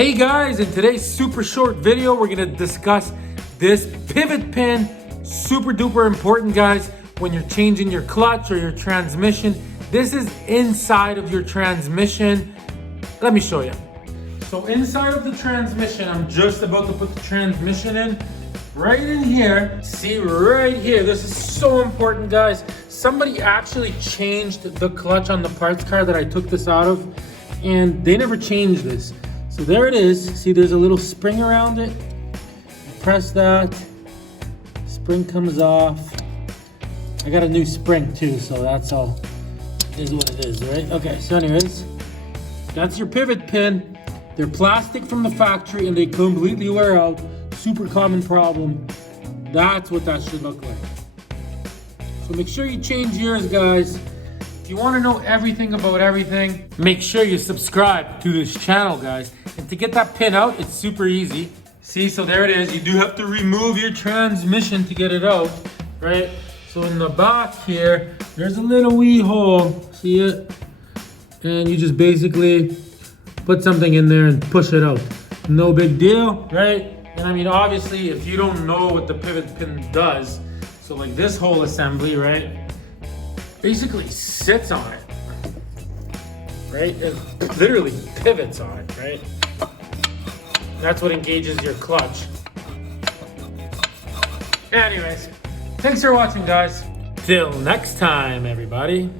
Hey guys, in today's super short video, we're gonna discuss this pivot pin. Super duper important, guys, when you're changing your clutch or your transmission. This is inside of your transmission. Let me show you. So inside of the transmission, I'm just about to put the transmission in. Right in here, see right here, this is so important, guys. Somebody actually changed the clutch on the parts car that I took this out of, and they never changed this. So there it is. See, there's a little spring around it. Press that, spring comes off. I got a new spring too, so that's all is what it is, right? Okay, so anyways, that's your pivot pin. They're plastic from the factory and they completely wear out. Super common problem. That's what that should look like. So make sure you change yours, guys. If you want to know everything about everything, make sure you subscribe to this channel, guys. And to get that pin out, it's super easy. See, so there it is. You do have to remove your transmission to get it out, right? So in the back here, there's a little wee hole. See it? And you just basically put something in there and push it out. No big deal, right? And I mean, obviously, if you don't know what the pivot pin does, so like this whole assembly, right, basically sits on it, right? It literally pivots on it, right? That's what engages your clutch. Anyways, thanks for watching, guys. Till next time, everybody.